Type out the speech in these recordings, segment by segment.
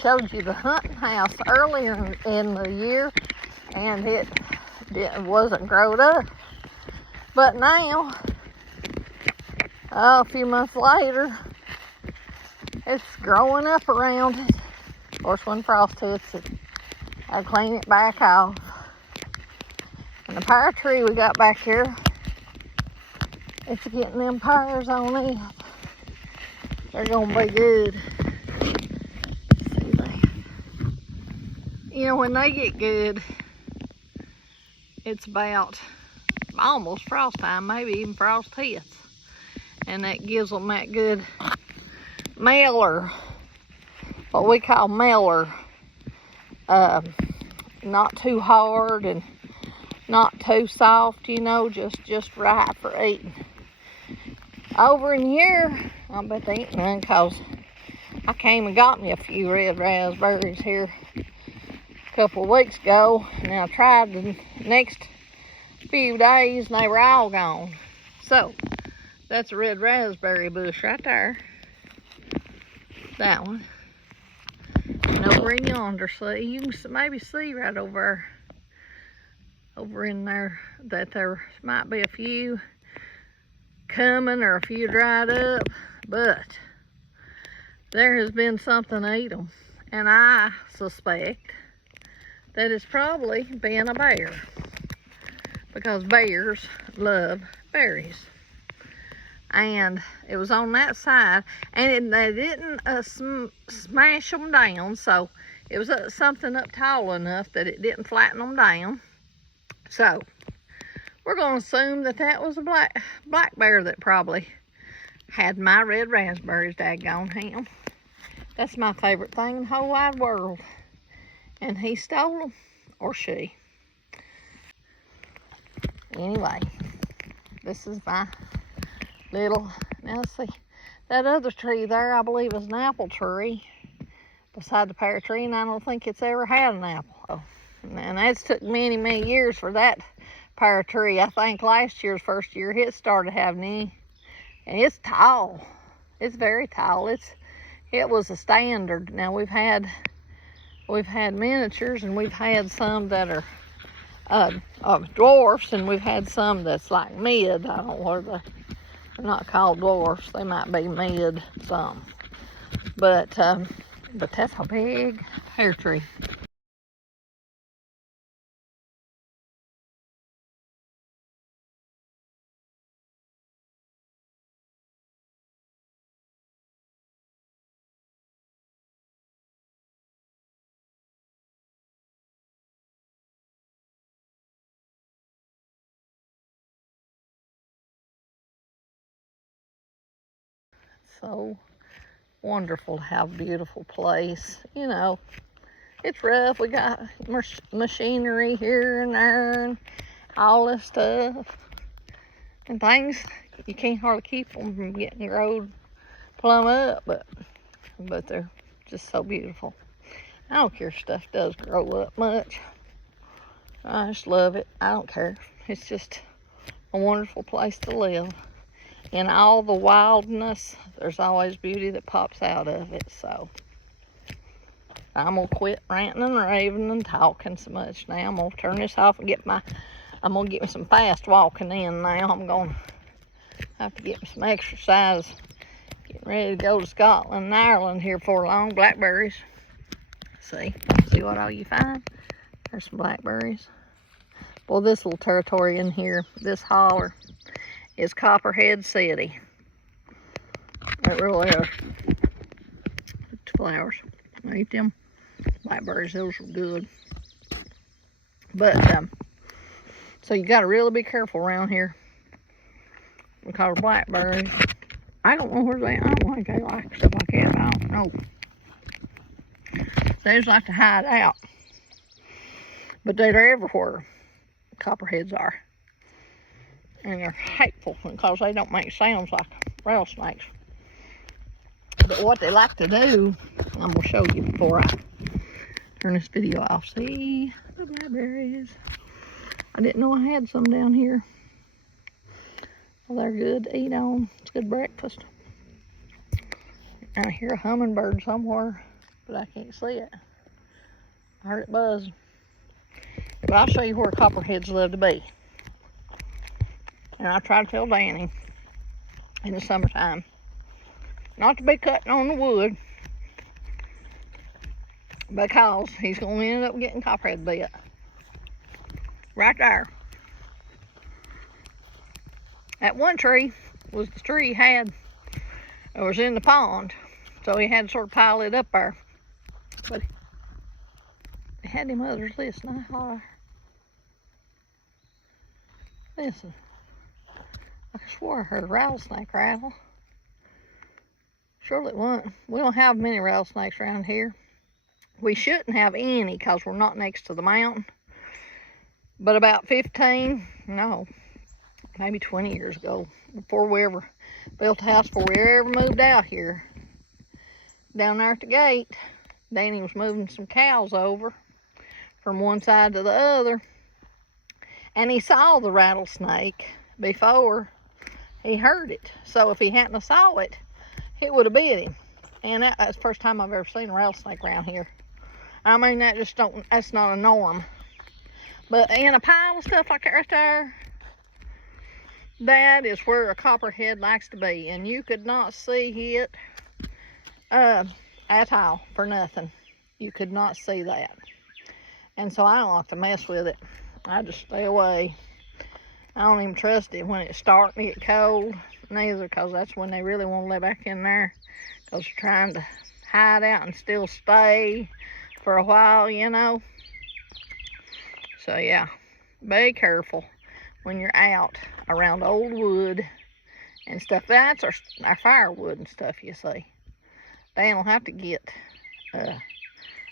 showed you the hunting house earlier in the year, and it wasn't growed up. But now, a few months later, it's growing up around it. Of course, when frost hits it, I clean it back off. And the pear tree we got back here, it's getting them pears on it. They're gonna be good. See that? You know, when they get good, it's about almost frost time, maybe even frost hits. And that gives them that good mailer, what we call mailer. Not too hard and not too soft, you know, just right for eating. Over in here, I bet they ain't none, because I came and got me a few red raspberries here a couple of weeks ago, and I tried the next few days and they were all gone. So that's a red raspberry bush right there. That one. And over in yonder, see, you can maybe see right over in there that there might be a few coming or a few dried up, but there has been something to eat them, and I suspect that it's probably been a bear, because bears love berries. And it was on that side, and they didn't smash them down, so it was something up tall enough that it didn't flatten them down. So we're going to assume that that was a black bear that probably had my red raspberries, daggone him. That's my favorite thing in the whole wide world. And he stole them, or she. Anyway, this is my little, now see, that other tree there, I believe is an apple tree beside the pear tree, and I don't think it's ever had an apple. And that's took many, many years for that pear tree. I think last year's first year it started having any, and it's tall. It's very tall. It was a standard. Now we've had miniatures, and we've had some that are dwarfs, and we've had some that's like mid. I don't know whether they're not called dwarfs. They might be mid some. But that's a big pear tree. So wonderful to have a beautiful place. You know, it's rough. We got machinery here and there and all this stuff. And things, you can't hardly keep them from getting growed plumb up, but they're just so beautiful. I don't care if stuff does grow up much. I just love it. I don't care. It's just a wonderful place to live. In all the wildness, there's always beauty that pops out of it. So I'm gonna quit ranting and raving and talking so much now. I'm gonna turn this off and I'm gonna get me some fast walking in now. I'm gonna have to get me some exercise. Getting ready to go to Scotland and Ireland here for long. Blackberries. See what all you find? There's some blackberries. Well, this little territory in here, this holler, is Copperhead City. It really is. It's flowers. I eat them blackberries. Those are good. But so you got to really be careful around here because blackberries, I don't know where they. I don't think they like stuff like that. I don't know. They just like to hide out, but they're everywhere. Copperheads are. And they're hateful because they don't make sounds like rattlesnakes. But what they like to do, I'm going to show you before I turn this video off. See the blackberries. I didn't know I had some down here. Well, they're good to eat on. It's good breakfast. I hear a hummingbird somewhere. but I can't see it. I heard it buzz. But I'll show you where copperheads love to be. And I try to tell Danny in the summertime not to be cutting on the wood, because he's going to end up getting copperhead bit. Right there. That one tree was the tree he had. It was in the pond, so he had to sort of pile it up there. But he had him others listening. Holler. Listen. I swore I heard a rattlesnake rattle. Surely it wasn't. We don't have many rattlesnakes around here. We shouldn't have any because we're not next to the mountain. But about 15, no, maybe 20 years ago, before we ever built a house, before we ever moved out here, down there at the gate, Danny was moving some cows over from one side to the other, and he saw the rattlesnake before he heard it. So if he hadn't have saw it, it would have bit him. And that's the first time I've ever seen a rattlesnake around here. I mean, that's not a norm. But in a pile of stuff like that right there, that is where a copperhead likes to be. And you could not see it at all for nothing. You could not see that. And so I don't like to mess with it. I just stay away. I don't even trust it when it's starting to get cold, neither, because that's when they really want to live back in there, because they're trying to hide out and still stay for a while, you know. So yeah, be careful when you're out around old wood and stuff. That's our firewood and stuff, you see. Dan will have to get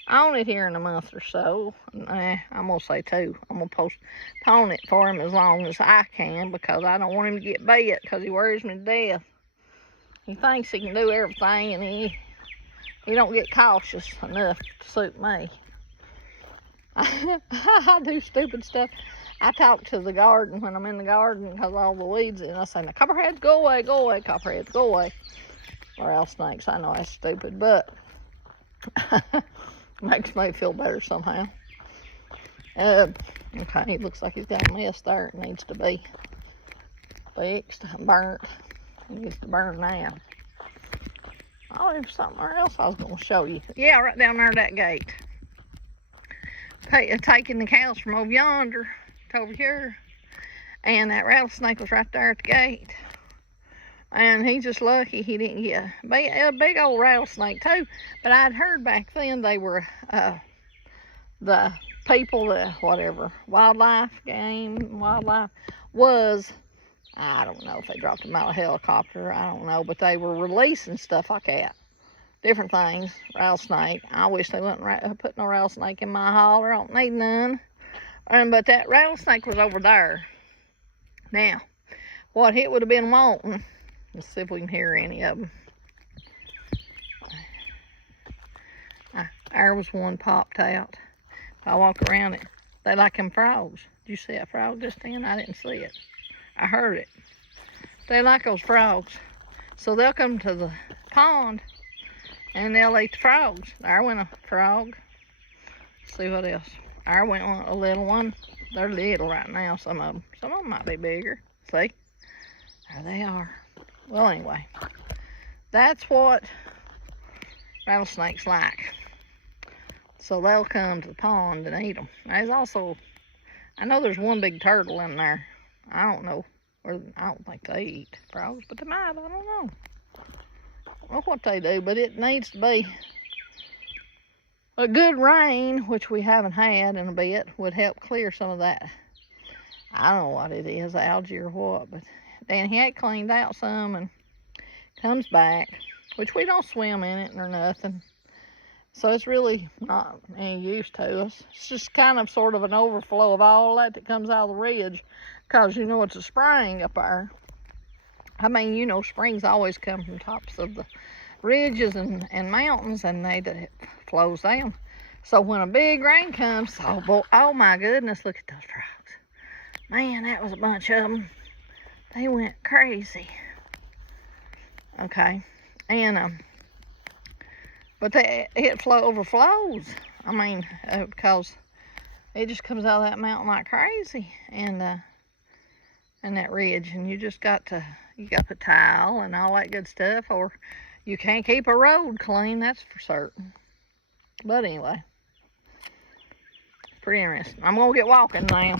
on it here in a month or so. I'm gonna say 2. I'm gonna postpone it for him as long as I can, because I don't want him to get bit, because he worries me to death. He thinks he can do everything, and he don't get cautious enough to suit me. I do stupid stuff. I talk to the garden when I'm in the garden, because all the weeds, and I say, now, copperheads, go away, copperheads, go away. Or else snakes. I know that's stupid, but makes me feel better somehow. Okay, it looks like he's got a mess there. It needs to be fixed, burnt. It needs to burn now. Oh, there's something else I was going to show you. Yeah, right down there at that gate. Taking the cows from over yonder to over here. And that rattlesnake was right there at the gate. And he's just lucky he didn't get a big old rattlesnake too. But I'd heard back then they were the people, wildlife was, I don't know if they dropped them out of a helicopter, I don't know, but they were releasing stuff like that. Different things, rattlesnake. I wish they wouldn't put no rattlesnake in my holler. I don't need none. But that rattlesnake was over there. Now, what it would have been wanting, let's see if we can hear any of them. There was one popped out. If I walk around it, they like them frogs. Did you see that frog just then? I didn't see it. I heard it. They like those frogs. So they'll come to the pond and they'll eat the frogs. There went a frog. Let's see what else. There went a little one. They're little right now, some of them. Some of them might be bigger. See? There they are. Well, anyway. That's what rattlesnakes like. So they'll come to the pond and eat them. There's also, I know there's one big turtle in there. I don't know. I don't think they eat frogs, but they might. I don't know. I don't know what they do, but it needs to be a good rain, which we haven't had in a bit, would help clear some of that. I don't know what it is, algae or what, but then he had cleaned out some and comes back, which we don't swim in it or nothing. So it's really not any use to us. It's just kind of sort of an overflow of all that comes out of the ridge, because you know it's a spring up there. I mean, you know, springs always come from tops of the ridges and mountains, and it flows down. So when a big rain comes, oh boy, oh my goodness, look at those frogs. Man, that was a bunch of them. They went crazy. Okay, and But it overflows. I mean, because it just comes out of that mountain like crazy, and that ridge, and you got to put tile and all that good stuff, or you can't keep a road clean, that's for certain. But anyway, it's pretty interesting. I'm gonna get walking now.